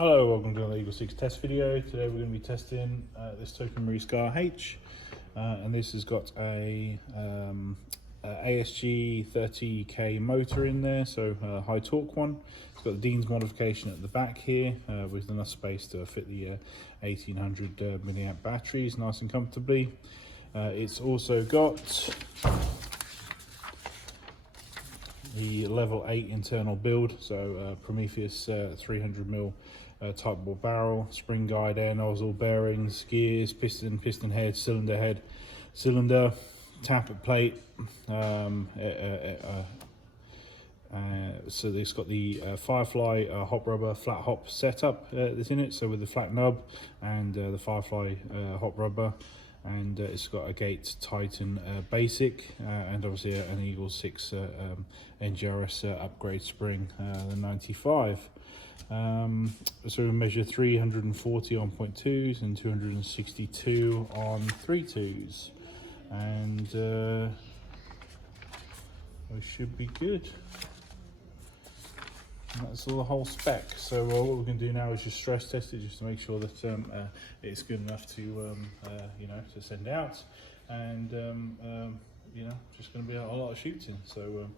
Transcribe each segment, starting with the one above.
Hello, welcome to the EagleSix test video. Today we're going to be testing this Token Marine Scar H, and this has got a ASG 30k motor in there, so a high torque one. It's got the Dean's modification at the back here with enough space to fit the 1800 milliamp batteries nice and comfortably. It's also got the level 8 internal build, so Prometheus 300mm Tightbore barrel, spring guide, air nozzle, bearings, gears, piston head, cylinder, tappet plate. So it's got the Firefly hop rubber flat hop setup that's in it, so with the flat nub and the Firefly hop rubber, and it's got a Gate Titan basic and obviously an EagleSix NGRS upgrade spring, the 95. So we measure 340 on 0.2s and 262 on 3.2s, and we should be good. And that's all the whole spec. So what we're going to do now is just stress test it, just to make sure that it's good enough to you know, to send out, and you know, just going to be a lot of shooting. So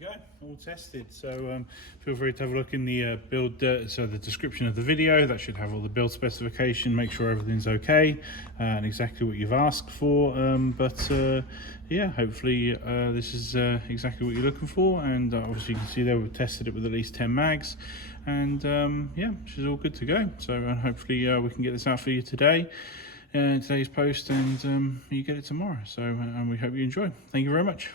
you go, all tested. So feel free to have a look in the build, so the description of the video. That should have all the build specification, make sure everything's okay and exactly what you've asked for. Yeah, hopefully this is exactly what you're looking for, and obviously you can see there we've tested it with at least 10 mags, and yeah, she's all good to go. So hopefully we can get this out for you today, today's post, and you get it tomorrow. So and we hope you enjoy. Thank you very much.